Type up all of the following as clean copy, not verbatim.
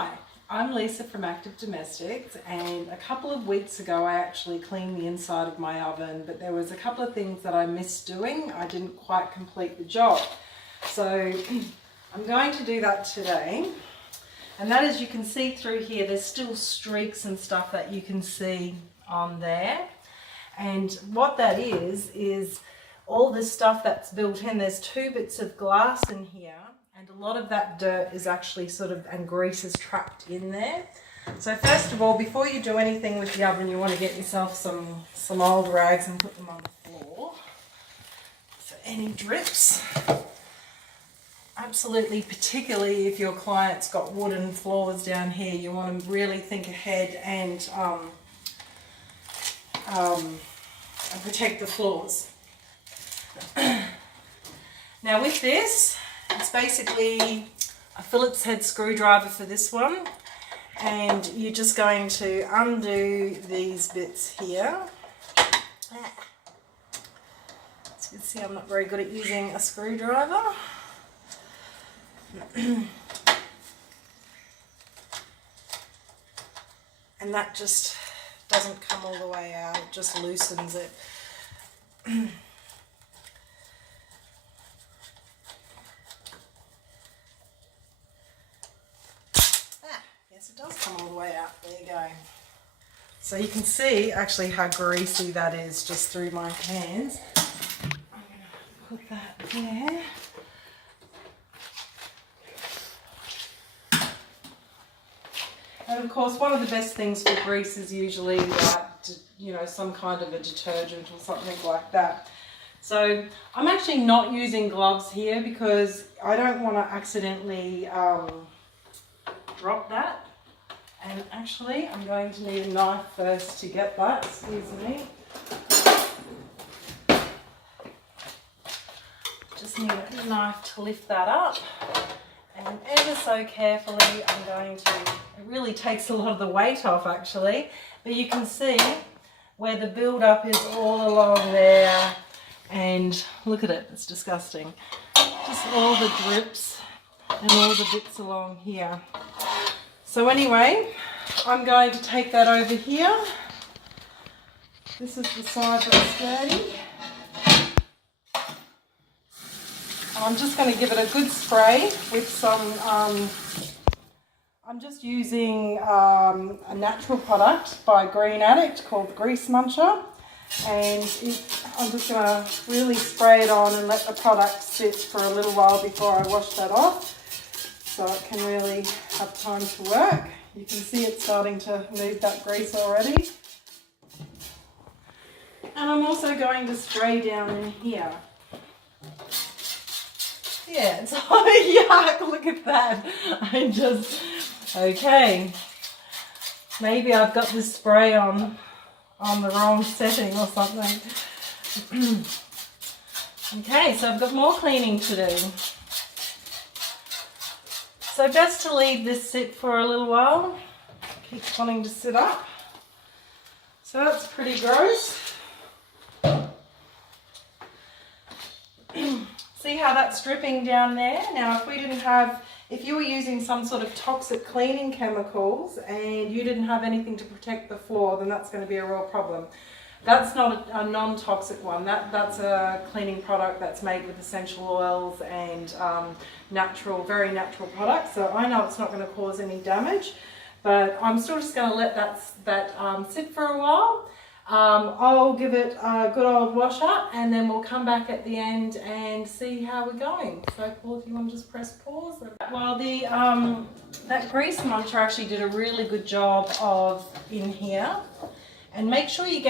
Hi, I'm Lisa from Active Domestics, and a couple of weeks ago I actually cleaned the inside of my oven, but there was a couple of things that I missed doing. I didn't quite complete the job. So I'm going to do that today. And that, as you can see through here, there's still streaks and stuff that you can see on there. And what that is all this stuff that's built in. There's 2 bits of glass in here, and a lot of that dirt is actually and grease is trapped in there. So first of all, before you do anything with the oven, you want to get yourself some old rags and put them on the floor for any drips. Absolutely, particularly if your client's got wooden floors down here, you want to really think ahead and protect the floors. Now with this, it's basically a Phillips head screwdriver for this one, and you're just going to undo these bits here. As you can see, I'm not very good at using a screwdriver. And that just doesn't come all the way out, it just loosens it. Yes, it does come all the way out. There you go. So you can see actually how greasy that is just through my hands. I'm going to put that there. And of course, one of the best things for grease is usually some kind of a detergent or something like that. So I'm actually not using gloves here because I don't want to accidentally drop that. And actually, I'm going to need a knife first to get that. Excuse me. Just need a knife to lift that up. And ever so carefully, I'm going to, it really takes a lot of the weight off actually, but you can see where the build-up is all along there, and look at it, it's disgusting. Just all the drips and all the bits along here. So anyway, I'm going to take that over here. This is the side that's dirty. I'm just going to give it a good spray with some, I'm just using a natural product by Green Addict called Grease Muncher, and I'm just going to really spray it on and let the product sit for a little while before I wash that off, so it can really have time to work. You can see it's starting to move that grease already. And I'm also going to spray down in here. Yeah, it's yuck, look at that. Okay. Maybe I've got this spray on the wrong setting or something. Okay, so I've got more cleaning to do. So best to leave this sit for a little while. Keeps wanting to sit up. So that's pretty gross. See how that's dripping down there? Now if you were using some sort of toxic cleaning chemicals and you didn't have anything to protect the floor, then that's going to be a real problem. That's not a non-toxic one. That's a cleaning product that's made with essential oils and very natural products. So I know it's not going to cause any damage, but I'm still just going to let that sit for a while. I'll give it a good old wash up, and then we'll come back at the end and see how we're going. So Paul, if you want to just press pause. Well, that grease muncher actually did a really good job in here. And make sure you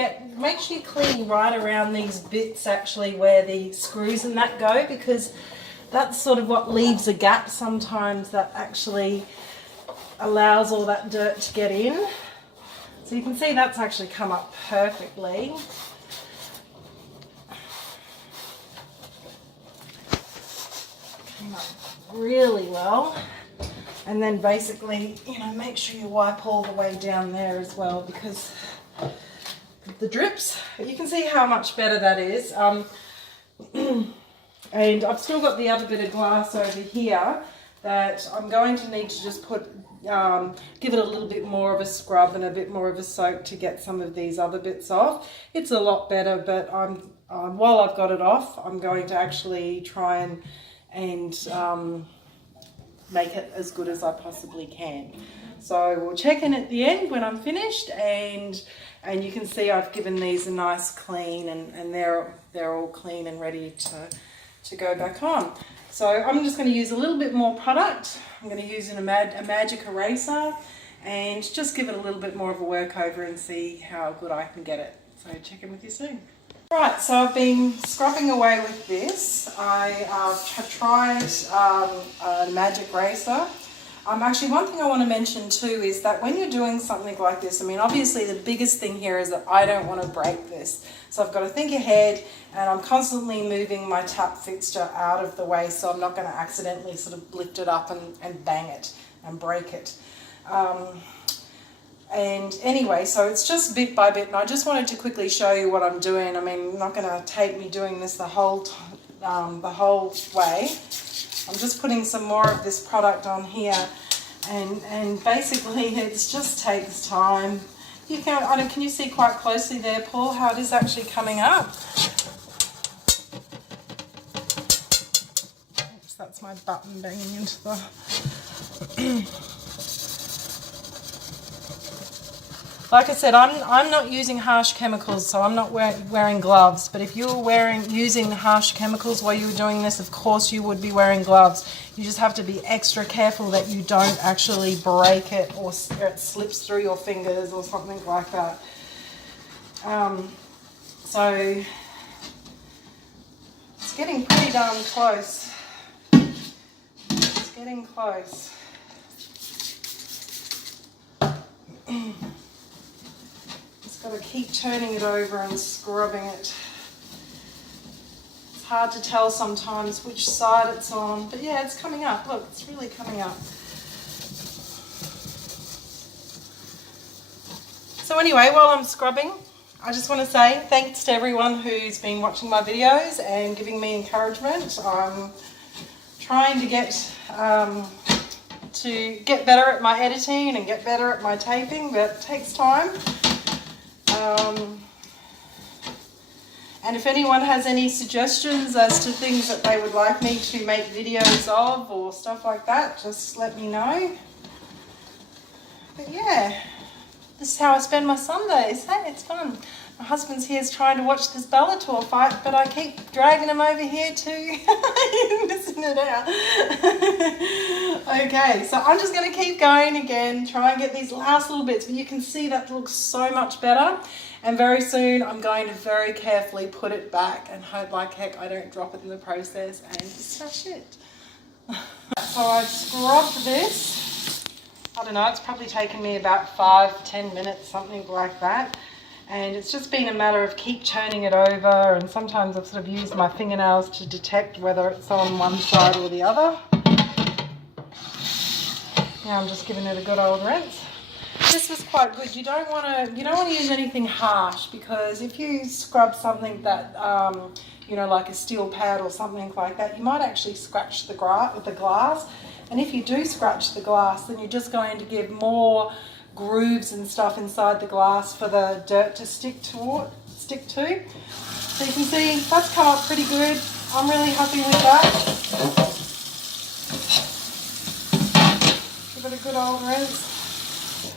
clean right around these bits actually where the screws and that go, because that's sort of what leaves a gap sometimes that actually allows all that dirt to get in. So you can see that's actually come up perfectly. Came up really well. And then basically, make sure you wipe all the way down there as well, because the drips, you can see how much better that is. And I've still got the other bit of glass over here, that I'm going to need to just put, give it a little bit more of a scrub and a bit more of a soak to get some of these other bits off. It's a lot better, but while I've got it off, I'm going to actually try and make it as good as I possibly can. So we'll check in at the end when I'm finished, and you can see I've given these a nice clean, and they're all clean and ready to go back on. So I'm just going to use a little bit more product. I'm going to use a magic eraser and just give it a little bit more of a work over and see how good I can get it. So check in with you soon. Right, so I've been scrubbing away with this. I have tried a magic eraser. Actually, one thing I want to mention too is that when you're doing something like this, I mean, obviously the biggest thing here is that I don't want to break this. So I've got to think ahead, and I'm constantly moving my tap fixture out of the way so I'm not going to accidentally sort of lift it up and bang it and break it. And anyway, so it's just bit by bit, and I just wanted to quickly show you what I'm doing. I mean, it's not going to take me doing this the whole way. I'm just putting some more of this product on here, and basically it just takes time. Can you see quite closely there, Paul, how it is actually coming up? Oops, that's my button banging into the... Like I said, I'm not using harsh chemicals, so I'm not wearing gloves. But if you were using harsh chemicals while you were doing this, of course you would be wearing gloves. You just have to be extra careful that you don't actually break it or it slips through your fingers or something like that. So it's getting pretty darn close. It's getting close. Got to keep turning it over and scrubbing it. It's hard to tell sometimes which side it's on, but yeah, it's coming up. Look, it's really coming up. So anyway, while I'm scrubbing, I just want to say thanks to everyone who's been watching my videos and giving me encouragement. I'm trying to get better at my editing and get better at my taping, but it takes time. And if anyone has any suggestions as to things that they would like me to make videos of or stuff like that, just let me know. But yeah, this is how I spend my Sundays. Hey, it's fun. My husband's here trying to watch this Bellator fight, but I keep dragging him over here to missing it out. Okay, so I'm just going to keep going again, try and get these last little bits, but you can see that looks so much better. And very soon I'm going to very carefully put it back and hope like heck I don't drop it in the process and stash it. So I've scrubbed this. I don't know, it's probably taken me about 5-10 minutes, something like that. And it's just been a matter of keep turning it over, and sometimes I've sort of used my fingernails to detect whether it's on one side or the other. Now I'm just giving it a good old rinse. This was quite good. You don't want to use anything harsh, because if you scrub something that like a steel pad or something like that, you might actually scratch the glass. And if you do scratch the glass, then you're just going to give more grooves and stuff inside the glass for the dirt to stick to. So you can see that's come up pretty good. I'm really happy with that. Give it a good old rinse.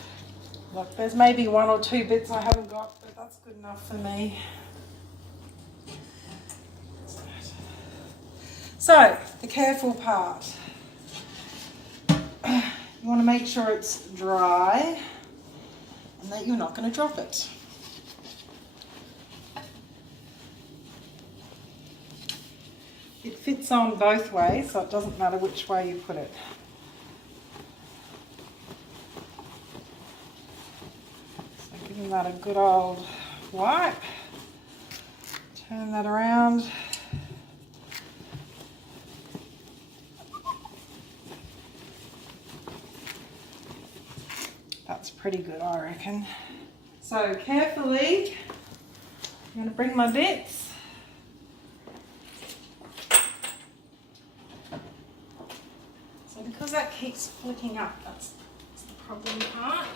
Look, there's maybe 1 or 2 bits I haven't got, but that's good enough for me. So, the careful part. You want to make sure it's dry and that you're not going to drop it. It fits on both ways, so it doesn't matter which way you put it. So giving that a good old wipe. Turn that around. That's pretty good, I reckon. So carefully, I'm going to bring my bits. So flicking up. That's the problem part.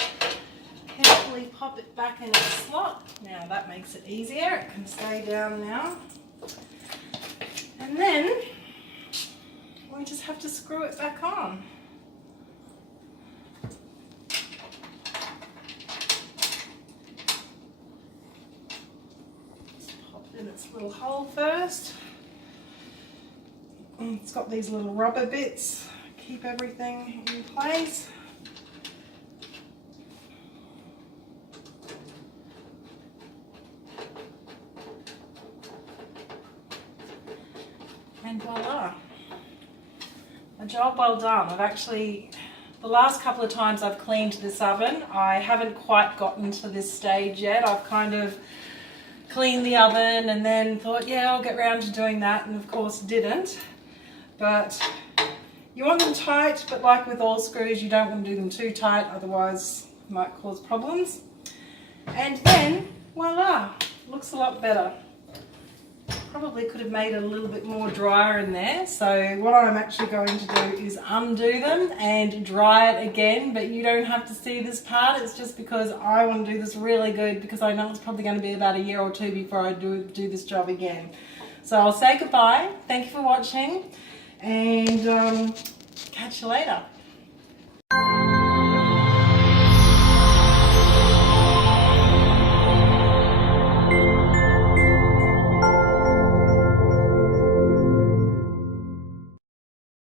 Carefully pop it back in its slot. Now that makes it easier. It can stay down now. And then we just have to screw it back on. Just pop it in its little hole first. And it's got these little rubber bits. Keep everything in place. And voila, a job well done. The last couple of times I've cleaned this oven, I haven't quite gotten to this stage yet. I've kind of cleaned the oven and then thought, yeah, I'll get around to doing that, and of course didn't. But you want them tight, but like with all screws, you don't want to do them too tight, otherwise it might cause problems. And then, voila, looks a lot better. Probably could have made it a little bit more drier in there. So what I'm actually going to do is undo them and dry it again, but you don't have to see this part. It's just because I want to do this really good, because I know it's probably going to be about a year or two before I do this job again. So I'll say goodbye. Thank you for watching, and catch you later.